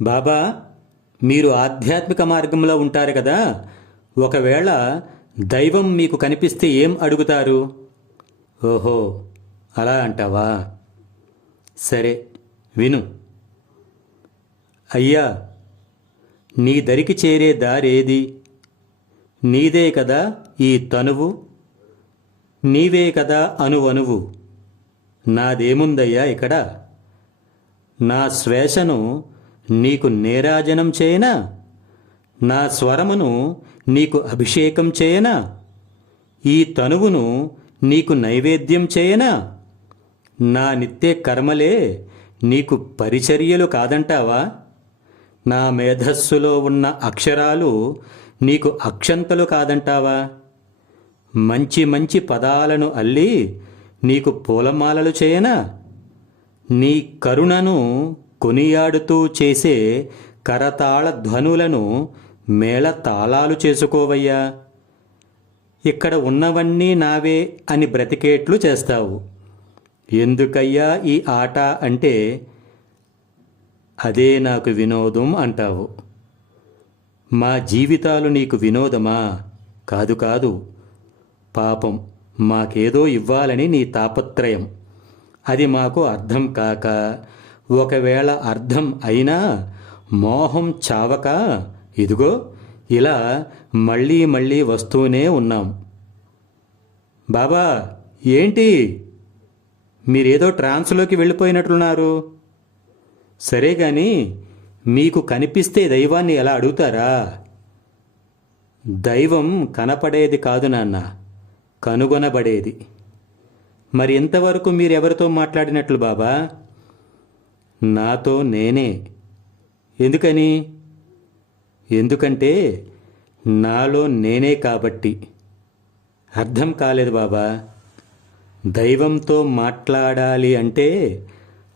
బాబా, మీరు ఆధ్యాత్మిక మార్గంలో ఉంటారు కదా, ఒకవేళ దైవం మీకు కనిపిస్తే ఏం అడుగుతారు? ఓహో, అలా అంటావా? సరే, విను. అయ్యా, నీ దరికి చేరే దారేది? నీదే కదా ఈ తనువు, నీవే కదా అణువణువు. నాదేముందయ్యా ఇక్కడ? నా శ్వాసను నీకు నీరాజనం చేయనా? నా స్వరమును నీకు అభిషేకం చేయనా? ఈ తనువును నీకు నైవేద్యం చేయనా? నా నిత్య కర్మలే నీకు పరిచర్యలు కాదంటావా? నా మేధస్సులో ఉన్న అక్షరాలు నీకు అక్షంతలు కాదంటావా? మంచి మంచి పదాలను అల్లి నీకు పూలమాలలు చేయనా? నీ కరుణను కొనియాడుతూ చేసే కరతాళ ధ్వనులను మేళతాళాలు చేసుకోవయ్యా. ఇక్కడ ఉన్నవన్నీ నావే అని బ్రతికేట్లు చేస్తావు. ఎందుకయ్యా ఈ ఆట అంటే అదే నాకు వినోదం అంటావు. మా జీవితాలు నీకు వినోదమా? కాదు కాదు. పాపం, మాకేదో ఇవ్వాలని నీ తాపత్రయం. అది మాకు అర్థం కాక, ఒకవేళ అర్థం అయినా మోహం చావక ఇదిగో ఇలా మళ్ళీ మళ్ళీ వస్తూనే ఉన్నాం. బాబా, ఏంటి మీరేదో ట్రాన్స్లోకి వెళ్ళిపోయినట్లున్నారు? సరే గాని, మీకు కనిపిస్తే దైవాన్ని ఎలా అడుగుతారా? దైవం కనపడేది కాదు నాన్న, కనుగొనబడేది. మరి ఇంతవరకు మీరెవరితో మాట్లాడినట్లు బాబా? నాతో నేనే. ఎందుకని? ఎందుకంటే నాలో నేనే కాబట్టి. అర్థం కాలేదు బాబా. దైవంతో మాట్లాడాలి అంటే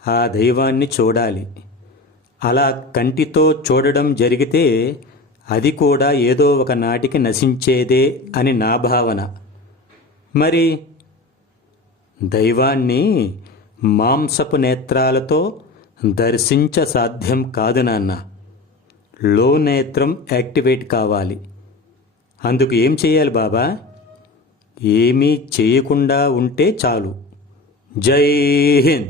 ఆ దైవాన్ని చూడాలి. అలా కంటితో చూడడం జరిగితే అది కూడా ఏదో ఒక నాటికి నశించేదే అని నా భావన. మరి దైవాన్ని మాంసపు నేత్రాలతో దర్శించ సాధ్యం కాదు నాన్న. లో నేత్రం యాక్టివేట్ కావాలి. అందుకు ఏం చేయాలి బాబా? ఏమీ చేయకుండా ఉంటే చాలు. జై హింద్.